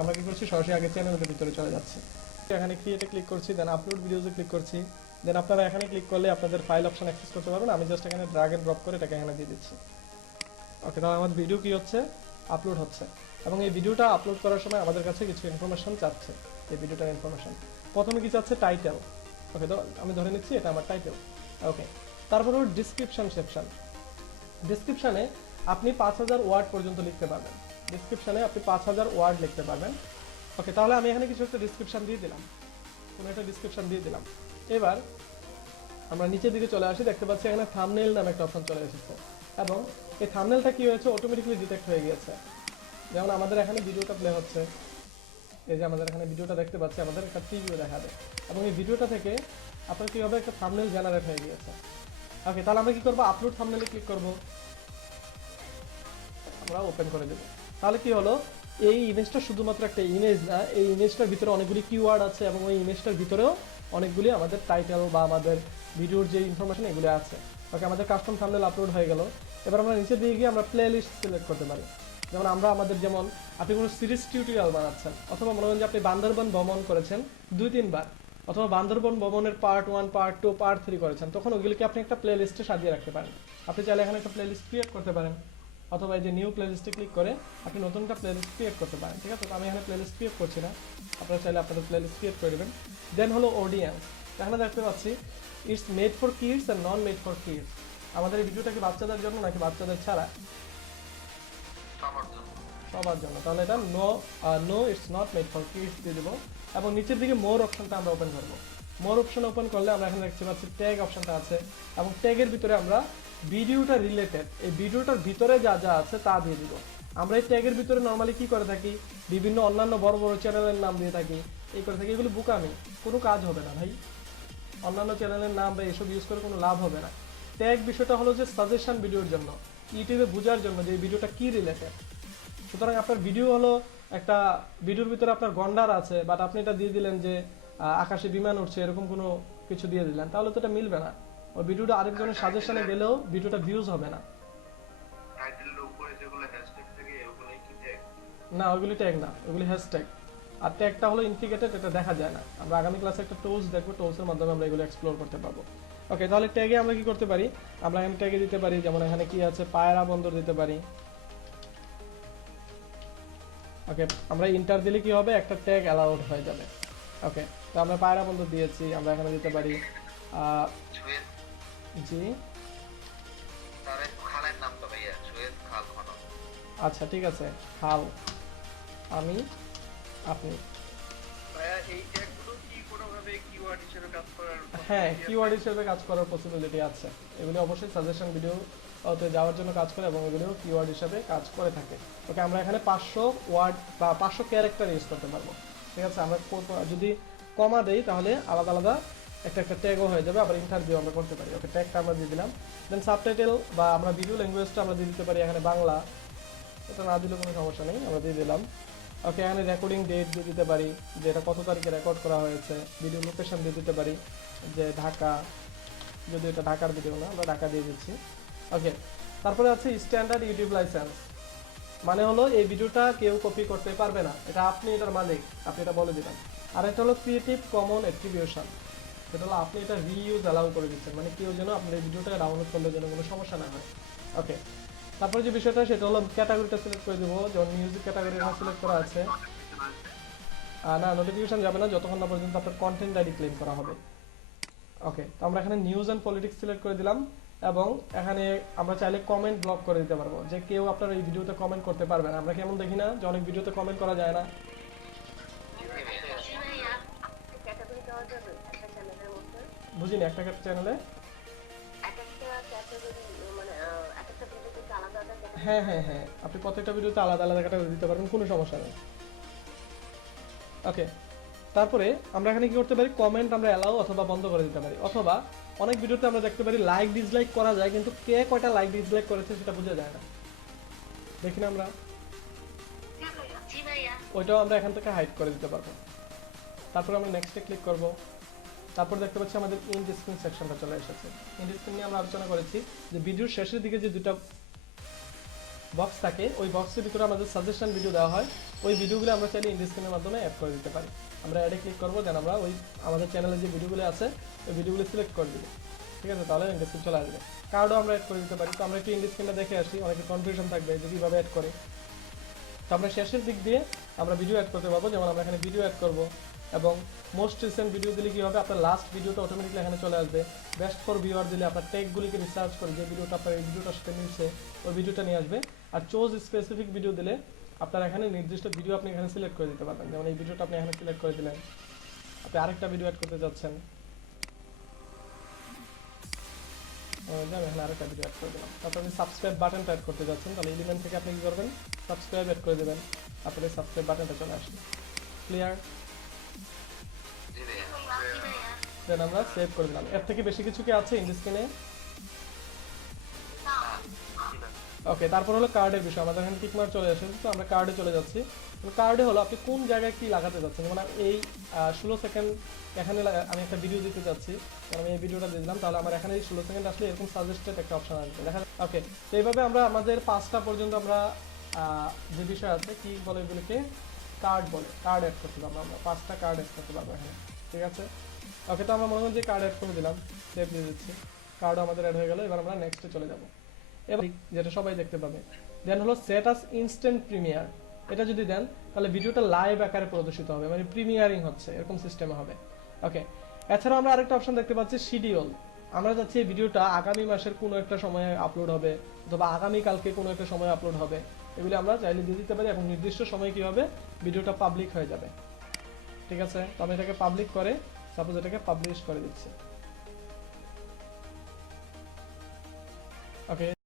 আমরা কি করছি, সরাসরি আগে চ্যানেলের ভিতরে চলে যাচ্ছি। এখানে ক্রিয়েটে ক্লিক করছি, দেন আপলোড ভিডিওসে ক্লিক করছি। দেন আপনারা এখানে ক্লিক করলে আপনাদের ফাইল অপশন অ্যাক্সেস করতে পারবেন। আমি জাস্ট এখানে ড্র্যাগ এন্ড ড্রপ করে এটাকে এখানে দিয়ে দিচ্ছি। ওকে, তাহলে আমাদের ভিডিও কি হচ্ছে, আপলোড হচ্ছে। এবং এই ভিডিওটা আপলোড করার সময় আমাদের কাছে কিছু ইনফরমেশন চাচ্ছে। এই ভিডিওটার ইনফরমেশন প্রথমে কি চাচ্ছে, টাইটেল। ওকে, তো আমি ধরে নিচ্ছি এটা আমার টাইটেল। ওকে, তারপর হলো ডিসক্রিপশন সেকশন। ডিসক্রিপশনে আপনি 5000 ওয়ার্ড পর্যন্ত লিখতে পারবেন। ডিসক্রিপশনে আপনি 5000 ওয়ার্ড লিখতে পারবেন। ওকে, তাহলে আমি এখানে কিছু একটা ডিসক্রিপশন দিয়ে দিলাম, কোনো একটা ডিসক্রিপশন দিয়ে দিলাম। এবার আমরা নিচের দিকে চলে আসি, দেখতে পাচ্ছি এখানে থাম্বনেইল নামে একটা অপশন চলে এসেছে। এবং এই থাম্বনেইলটা কি হয়েছে, অটোমেটিক্যালি ডিটেক্ট হয়ে গিয়েছে। যেমন আমাদের এখানে ভিডিওটা প্লে হচ্ছে, এই যে আমাদের এখানে ভিডিওটা দেখতে পাচ্ছি, আমাদের একটা প্রিভিউ দেখাবে। এবং এই ভিডিওটা থেকে আপনার কী হবে, একটা থাম্বনেইল জেনারেট হয়ে গিয়েছে। ওকে, তাহলে আমরা কী করবো, আপলোড থাম্বনেইলে ক্লিক করবো, আমরা ওপেন করে দেবো। তাহলে কি হলো, এই ইমেজটা শুধুমাত্র একটা ইমেজ না, এই ইমেজটার ভিতরে অনেকগুলি কিওয়ার্ড আছে এবং ওই ইমেজটার ভিতরেও অনেকগুলি আমাদের টাইটেল বা আমাদের ভিডিওর যে ইনফরমেশন এগুলো আছে। ওকে, আমাদের কাস্টম থাম্বনেল আপলোড হয়ে গেল। এবার আমরা নিচে দিয়ে গিয়ে আমরা প্লে লিস্ট সিলেক্ট করতে পারি। যেমন আমরা আমাদের, যেমন আপনি কোনো সিরিজ টিউটোরিয়াল বানাচ্ছেন, অথবা মনে করেন যে আপনি বান্দরবন ভ্রমণ করেছেন 2-3 বার, অথবা বান্দরবন ভ্রমণের পার্ট 1, পার্ট 2, পার্ট 3 করেছেন, তখন ওগুলিকে আপনি একটা প্লে লিস্টে সাজিয়ে রাখতে পারেন। আপনি চাইলে এখানে একটা প্লে লিস্ট ক্রিয়েট করতে পারেন, অথবা এই যে নিউ প্লেলিস্টে ক্লিক করে আপনি নতুন একটা প্লেলিস্ট ক্রিয়েট করতে পারেন। ঠিক আছে, তো আমি এখানে প্লেলিস্ট ক্রিয়েট করছি না, আপনারা চাইলে আপনাদের প্লেলিস্ট ক্রিয়েট করে দেবেন। দেন হলো অডিয়েন্স। এখানে দেখতে পাচ্ছি it's made for kids and non made for kids. আমাদের এই ভিডিওটা কি বাচ্চাদের জন্য নাকি বাচ্চাদের ছাড়া? সবার জন্য। তাহলে এটা no it's not made for kids দিয়ে দেবো। এবং নিচের দিকে মোর অপশনটা আমরা ওপেন করবো। মোর অপশন ওপেন করলে আমরা এখানে দেখতে পাচ্ছি ট্যাগ অপশনটা আছে, এবং ট্যাগের ভিতরে আমরা ভিডিওটা রিলেটেড, এই ভিডিওটার ভিতরে যা যা আছে তা দিয়ে দিব। আমরা এই ট্যাগের ভিতরে নর্মালি কি করে থাকি, বিভিন্ন অন্যান্য বড় বড় চ্যানেলের নাম দিয়ে থাকি, এই করে থাকি। এগুলো বোকামি, কোনো কাজ হবে না ভাই। অন্যান্য চ্যানেলের নাম বা এসব ইউজ করে কোনো লাভ হবে না। ট্যাগ বিষয়টা হলো যে সাজেশন ভিডিওর জন্য, ইউটিউবে বোঝার জন্য যে এই ভিডিওটা কি রিলেটেড। সুতরাং আপনার ভিডিও হলো একটা, ভিডিওর ভিতরে আপনার গন্ডার আছে, বাট আপনি এটা দিয়ে দিলেন যে আকাশে বিমান উঠছে, এরকম কোনো কিছু দিয়ে দিলেন, তাহলে তো এটা মিলবে না। ওই ভিডিওটা আরেকজনের সাজেশনে গেলেও ভিডিওটা ভিউজ হবে না। না, ওইগুলি ট্যাগ না, ওইগুলি হ্যাশট্যাগ। আর ট্যাগটা হলো ইন্টিগ্রেটেড, এটা দেখা যায় না। আমরা আগামী ক্লাসে একটা টুলস দেখবো, টুলসের মাধ্যমে আমরা এগুলো এক্সপ্লোর করতে পারবো। ওকে, তাহলে ট্যাগে আমরা কি করতে পারি, আমরা এখানে ট্যাগে দিতে পারি, যেমন এখানে কি আছে, পায়রা বন্দর দিতে পারি। ওকে, আমরা ইন্টার দিলে কি হবে, একটা ট্যাগ অ্যালাউড হয়ে যাবে। ওকে, তো আমরা পায়রা বন্দর দিয়েছি, আমরা এখানে দিতে পারি জি, আচ্ছা ঠিক আছে, খাল, আমি, আপনি। হ্যাঁ, কিওয়ার্ড হিসেবে কাজ করার পসিবিলিটি আছে। এগুলি অবশ্যই সাজেশন ভিডিওতে যাওয়ার জন্য কাজ করে, এবং এগুলিও কিওয়ার্ড হিসেবে কাজ করে থাকে। ওকে, আমরা এখানে 500 ওয়ার্ড বা 500 ক্যারেক্টার ইউজ করতে পারবো। ঠিক আছে, আমরা যদি কমা দেই তাহলে আলাদা আলাদা একটা একটা ট্যাগও হয়ে যাবে, আবার ইন্টারভিউ আমরা করতে পারি। ওকে, ট্যাগটা আমরা দিয়ে দিলাম। দেন সাবটাইটেল বা আমরা ভিডিও ল্যাঙ্গুয়েজটা আমরা দিয়ে দিতে পারি এখানে বাংলা, এটা না দিলেও কোনো সমস্যা নেই, আমরা দিয়ে দিলাম। ওকে, এখানে রেকর্ডিং ডেট দিয়ে দিতে পারি, যে এটা কত তারিখে রেকর্ড করা হয়েছে। ভিডিও লোকেশন দিয়ে দিতে পারি, যে ঢাকা, যদি এটা ঢাকার ভিডিও না, আমরা ঢাকা দিয়ে দিচ্ছি। ওকে, তারপরে আছে স্ট্যান্ডার্ড ইউটিউব লাইসেন্স, মানে হলো এই ভিডিওটা কেউ কপি করতে পারবে না, এটা আপনি এটার মালিক, আপনি এটা বলে দিবেন। আর এটা হলো ক্রিয়েটিভ কমন অ্যাট্রিবিউশন, এটা হলো আপনি এটা রিইউজ অ্যালাউ করে দিচ্ছেন, মানে কেউ যেন আপনার এই ভিডিওটা ডাউনলোড করলে যেন কোনো সমস্যা না হয়। ওকে, তারপরে যে বিষয়টা সেটা হলো ক্যাটাগরিটা সিলেক্ট করে দেবো, যেমন মিউজিক ক্যাটাগরি সিলেক্ট করা আছে। না, নোটিফিকেশন যাবে না যতক্ষণ না পর্যন্ত আপনার কন্টেন্ট আইডি ক্লেম করা হবে। ওকে, তো আমরা এখানে নিউজ অ্যান্ড পলিটিক্স সিলেক্ট করে দিলাম, এবং এখানে আমরা চাইলে কমেন্ট ব্লক করে দিতে পারবো, যে কেউ আপনার এই ভিডিওতে কমেন্ট করতে পারবে না। আমরা কেমন দেখি না যে অনেক ভিডিওতে কমেন্ট করা যায় না। বুঝিনি, একটা চ্যানেলে হ্যাঁ হ্যাঁ হ্যাঁ, আপনি প্রত্যেকটা ভিডিওতে আলাদা আলাদা ক্যাটাগরি দিতে পারবেন, কোনো সমস্যা নেই। ওকে, তারপরে আমরা এখানে কি করতে পারি, কমেন্ট আমরা অ্যালাউ অথবা বন্ধ করে দিতে পারি। অথবা অনেক ভিডিওতে আমরা দেখতে পারি লাইক ডিসলাইক করা যায়, কিন্তু কে কয়টা লাইক ডিসলাইক করেছে সেটা বোঝা যায় না, দেখি না আমরা, ওইটাও আমরা এখান থেকে হাইড করে দিতে পারবো। তারপরে আমরা নেক্সটে ক্লিক করব। তারপর দেখতে পাচ্ছি আমাদের ইন স্ক্রিন সেকশনটা চলে এসেছে। ইন স্ক্রিন নিয়ে আমরা আলোচনা করেছি যে ভিডিওর শেষের দিকে যে দুটো বক্স থাকে, ওই বক্সের ভিতরে আমাদের সাজেশন ভিডিও দেওয়া হয়, ওই ভিডিওগুলো আমরা চাইলে ইন স্ক্রিনের মাধ্যমে অ্যাড করে দিতে পারি। আমরা অ্যাডে ক্লিক করবো, দেন আমরা ওই আমাদের চ্যানেলে যে ভিডিওগুলো আছে ওই ভিডিওগুলো সিলেক্ট করে দিব, ঠিক আছে, তাহলে ইন স্ক্রিন চলে আসবে। কার্ডও আমরা অ্যাড করে দিতে পারি। তো আমরা একটু ইন স্ক্রিনটা দেখে আসি, অনেকে কনফিউশন থাকবে যে কীভাবে অ্যাড করে। তো আমরা শেষের দিক দিয়ে আমরা ভিডিও অ্যাড করতে পারবো, যেমন আমরা এখানে ভিডিও অ্যাড করব এবং মোস্ট রিসেন্ট ভিডিও দিলে কী হবে, আপনার লাস্ট ভিডিওটা অটোমেটিকলি এখানে চলে আসবে। বেস্ট ফর ভিউয়ার দিলে আপনার ট্যাগগুলিকে রিসার্চ করে যে ভিডিওটা আপনার এই ভিডিওটার সাথে মিলছে ওই ভিডিওটা নিয়ে আসবে। আর চোজ স্পেসিফিক ভিডিও দিলে আপনার এখানে নির্দিষ্ট ভিডিও আপনি এখানে সিলেক্ট করে দিতে পারবেন। যেমন এই ভিডিওটা আপনি এখানে সিলেক্ট করে দিলেন, আপনি আরেকটা ভিডিও অ্যাড করতে যাচ্ছেন, আমি এখানে আরেকটা ভিডিও অ্যাড করে দিলাম। তারপর আপনি সাবস্ক্রাইব বাটনটা অ্যাড করতে যাচ্ছেন, তাহলে এলিমেন্ট থেকে আপনি কী করবেন, সাবস্ক্রাইব অ্যাড করে দেবেন, আপনার এই সাবস্ক্রাইব বাটনটা চলে আসবে। ক্লিয়ার? দেন আমরা সেভ করে দিলাম। এর থেকে বেশি কিছু কি আছে ইন স্ক্রিনে? ওকে, তারপর হলো কার্ডের বিষয়। আমাদের এখানে টিকমার্ক চলে আসে, তো আমরা কার্ডে চলে যাচ্ছি। কার্ডে হলো আপনি কোন জায়গায় কি লাগাতে যাচ্ছেন। যেমন এই 16 সেকেন্ড এখানে আমি একটা ভিডিও দিতে যাচ্ছি, আমি এই ভিডিওটা দিয়ে দিলাম, তাহলে আমার এখানে এই 16 সেকেন্ড আসলে এরকম সাজেস্টেড একটা অপশন আসবে দেখা। ওকে, তো এইভাবে আমরা আমাদের 5টা পর্যন্ত আমরা যে বিষয় আছে কি বলে এগুলোকে কার্ড বলে, কার্ড অ্যাড করতে পারবো। আমরা 5টা কার্ড অ্যাড করতে পারবো এখানে, ঠিক আছে। ওকে, তো আমরা মনে করি যে কার্ড অ্যাড করে দিলাম, সেভ দিয়ে দিচ্ছি, কার্ডও আমাদের অ্যাড হয়ে গেল। এবার আমরা নেক্সটে চলে যাব, এবার যেটা সবাই দেখতে পাবে। দেন হলো সেট আস ইনস্ট্যান্ট প্রিমিয়ার। এটা যদি দেন তাহলে ভিডিওটা লাইভ আকারে প্রদর্শিত হবে, মানে প্রিমিয়ারিং হচ্ছে এরকম সিস্টেমে হবে। ওকে, এছাড়াও আমরা আরেকটা অপশন দেখতে পাচ্ছি শিডিউল। আমরা চাচ্ছি এই ভিডিওটা আগামী মাসের কোনো একটা সময়ে আপলোড হবে অথবা আগামী কালকে কোনো একটা সময় আপলোড হবে, এগুলি আমরা চাইলে দিয়ে দিতে পারি এবং নির্দিষ্ট সময় কি হবে ভিডিওটা পাবলিক হয়ে যাবে, ঠিক আছে। তো আমি এটাকে পাবলিক করে সাপোজ এটাকে পাবলিশ করে দিচ্ছি। ওকে।